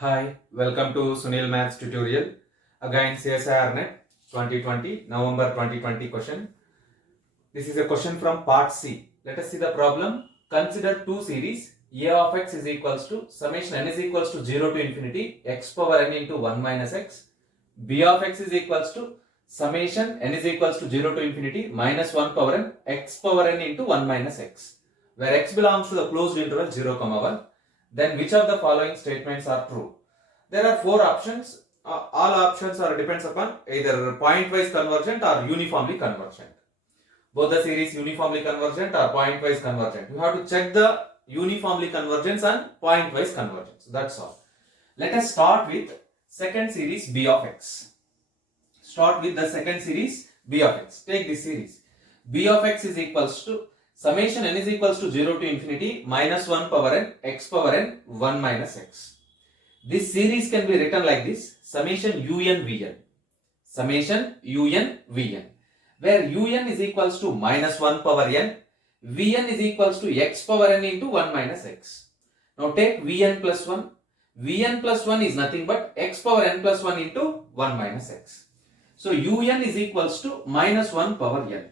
Hi, welcome to Sunil Maths tutorial. Again, CSIR Net 2020, November 2020 question. This is a question from part C. Let us see the problem. Consider two series. A of x is equals to summation n is equals to 0 to infinity x power n into 1 minus x. B of x is equals to summation n is equals to 0 to infinity minus 1 power n x power n into 1 minus x, where x belongs to the closed interval 0, 1. Then which of the following statements are true? There are four options. All options are depends upon either point-wise convergent or uniformly convergent. Both the series uniformly convergent or point-wise convergent. You have to check the uniformly convergence and point-wise convergence. That's all. Let us start with second series B of x. Start with the second series B of x. Take this series. B of x is equals to summation n is equals to 0 to infinity minus 1 power n x power n 1 minus x. This series can be written like this: summation un vn. Summation un vn, where un is equals to minus 1 power n, vn is equals to x power n into 1 minus x. Now take vn plus 1. Vn plus 1 is nothing but x power n plus 1 into 1 minus x. So un is equals to minus 1 power n.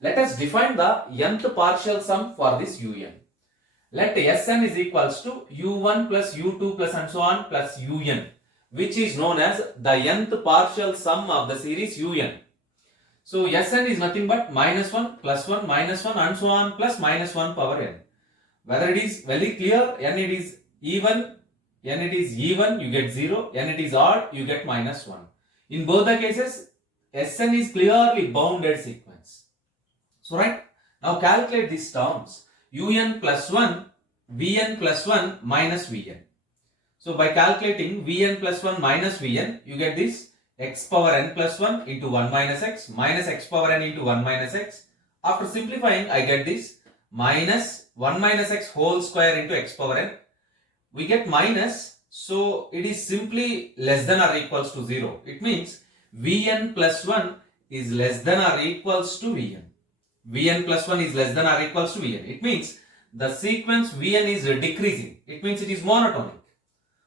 Let us define the nth partial sum for this un. Let Sn is equals to u1 plus u2 plus and so on plus un, which is known as the nth partial sum of the series un. So Sn is nothing but minus 1 plus 1 minus 1 and so on plus minus 1 power n. Whether it is very clear, n it is even, you get 0, n it is odd, you get minus 1. In both the cases, Sn is clearly bounded sequence. So right, now calculate these terms. Un plus 1, Vn plus 1 minus Vn. So by calculating Vn plus 1 minus Vn, you get this x power n plus 1 into 1 minus x power n into 1 minus x. After simplifying, I get this minus 1 minus x whole square into x power n. We get minus, so it is simply less than or equals to 0. It means Vn plus 1 is less than or equals to Vn. Vn plus 1 is less than or equals to Vn. It means the sequence Vn is decreasing. It means it is monotonic.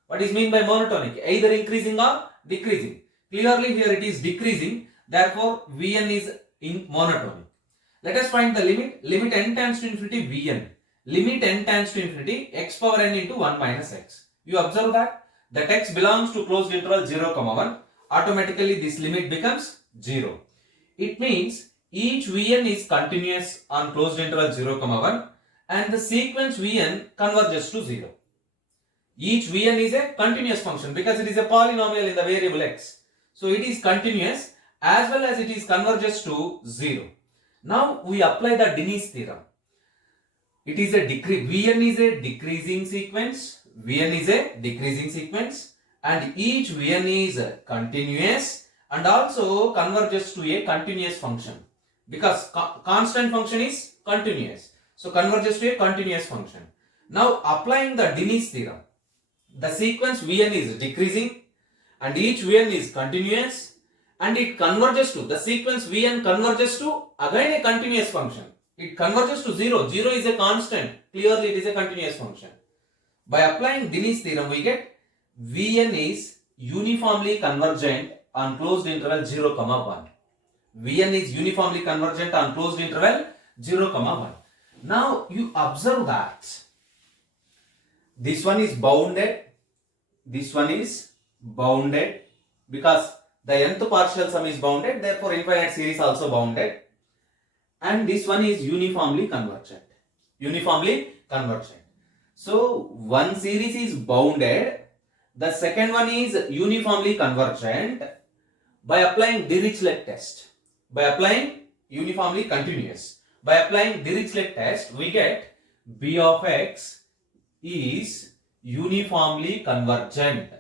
What is meant by monotonic? Either increasing or decreasing. Clearly here it is decreasing. Therefore Vn is in monotonic. Let us find the limit. Limit n tends to infinity Vn. Limit n tends to infinity x power n into 1 minus x. You observe that x belongs to closed interval 0, 1. Automatically this limit becomes 0. It means each Vn is continuous on closed interval 0, 1 and the sequence Vn converges to 0. Each Vn is a continuous function because it is a polynomial in the variable x. So it is continuous as well as it is converges to 0. Now we apply the Dini's theorem. It is a Vn is a decreasing sequence. Vn is a decreasing sequence and each Vn is continuous and also converges to a continuous function. Because constant function is continuous. So converges to a continuous function. Now applying the Dini's theorem. The sequence Vn is decreasing and each Vn is continuous and it converges to, the sequence Vn converges to again a continuous function. It converges to 0. 0 is a constant. Clearly it is a continuous function. By applying Dini's theorem we get Vn is uniformly convergent on closed interval 0, 1. Vn is uniformly convergent on closed interval 0, 1. Now you observe that this one is bounded, this one is bounded because the nth partial sum is bounded, therefore infinite series also bounded, and this one is uniformly convergent. Uniformly convergent. So one series is bounded, the second one is uniformly convergent by applying Dirichlet test. By applying uniformly continuous. By applying Dirichlet test, we get B of x is uniformly convergent.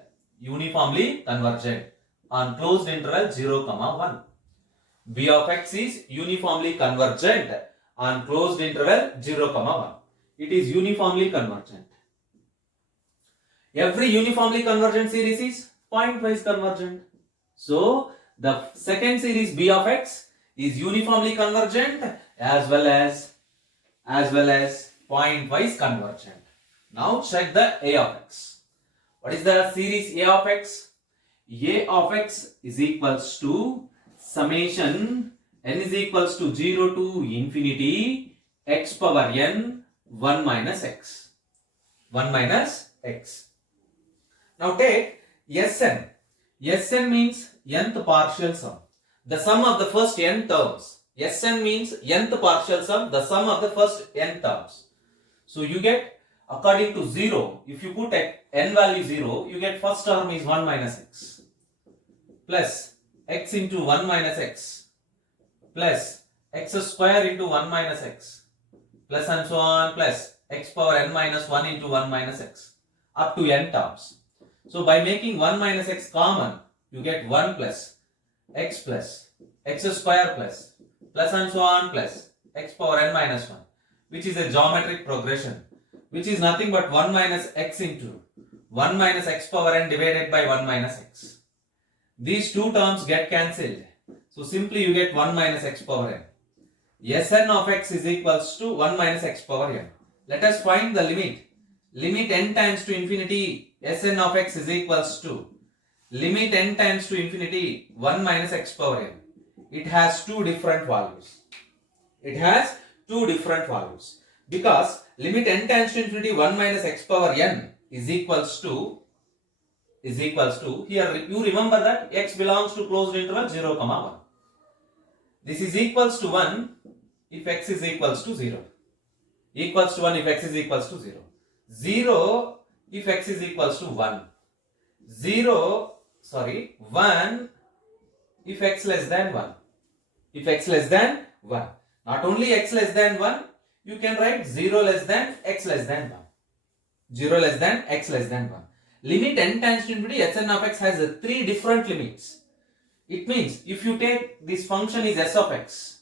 Uniformly convergent on closed interval 0, 1. B of x is uniformly convergent on closed interval 0, 1. It is uniformly convergent. Every uniformly convergent series is point-wise convergent. So the second series B of x is uniformly convergent as well as point-wise convergent. Now check the A of x. What is the series A of x? A of x is equals to summation n is equals to 0 to infinity x power n 1 minus x. 1 minus x. Now take Sn. Sn means nth partial sum. The sum of the first n terms. Sn means nth partial sum, the sum of the first n terms. So you get, according to 0, if you put n value 0, you get first term is 1 minus x plus x into 1 minus x plus x square into 1 minus x plus and so on plus x power n minus 1 into 1 minus x up to n terms. So by making 1 minus x common, you get 1 plus x square plus and so on plus x power n minus 1, which is a geometric progression, which is nothing but 1 minus x into 1 minus x power n divided by 1 minus x. These two terms get cancelled. So simply you get 1 minus x power n. Sn of x is equals to 1 minus x power n. Let us find the limit. Limit n times to infinity, Sn of x is equals to limit n times to infinity 1 minus x power n. It has two different values. It has two different values. Because limit n times to infinity 1 minus x power n is equals to, here you remember that x belongs to closed interval 0, 1. This is equals to 1 if x is equals to 0. Equals to 1 if x is equals to 0. 0 if x is equals to 1. 1 if x less than 1. If x less than 1. Not only x less than 1, you can write 0 less than x less than 1. 0 less than x less than 1. Limit n times to infinity, Sn of x has three different limits. It means if you take this function is s of x,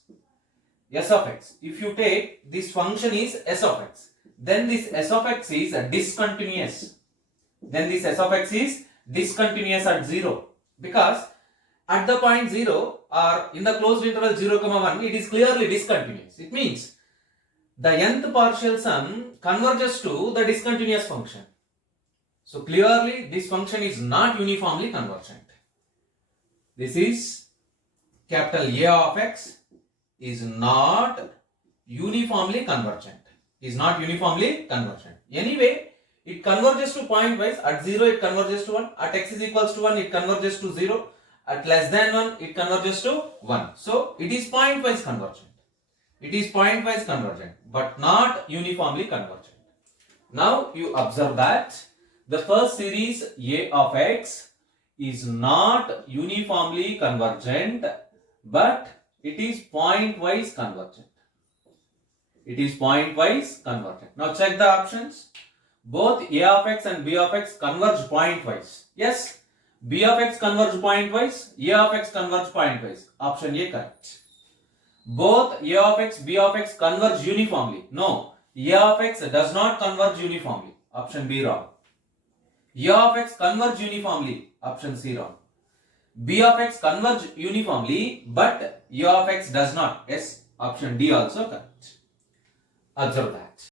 if you take this function is s of x, then this s of x is discontinuous. Then this s of x is discontinuous at 0. Because at the point 0 or in the closed interval 0, 1, it is clearly discontinuous. It means the nth partial sum converges to the discontinuous function. So clearly this function is not uniformly convergent. This is capital A of x is not uniformly convergent. Is not uniformly convergent. Anyway, it converges to point wise. At 0 it converges to 1. At x is equals to 1 it converges to 0. At less than 1 it converges to 1. So it is point wise convergent. It is point wise convergent but not uniformly convergent. Now you observe that the first series A of x is not uniformly convergent but it is point wise convergent. It is point wise convergent. Now check the options. Both A of x and B of x converge point wise. Yes, B of x converge point wise, A of x converge point wise. Option A correct. Both A of x, B of x converge uniformly. No, A of x does not converge uniformly. Option B wrong. A of x converge uniformly. Option C wrong. B of x converge uniformly but A of x does not. Yes, option D also correct. Observe that.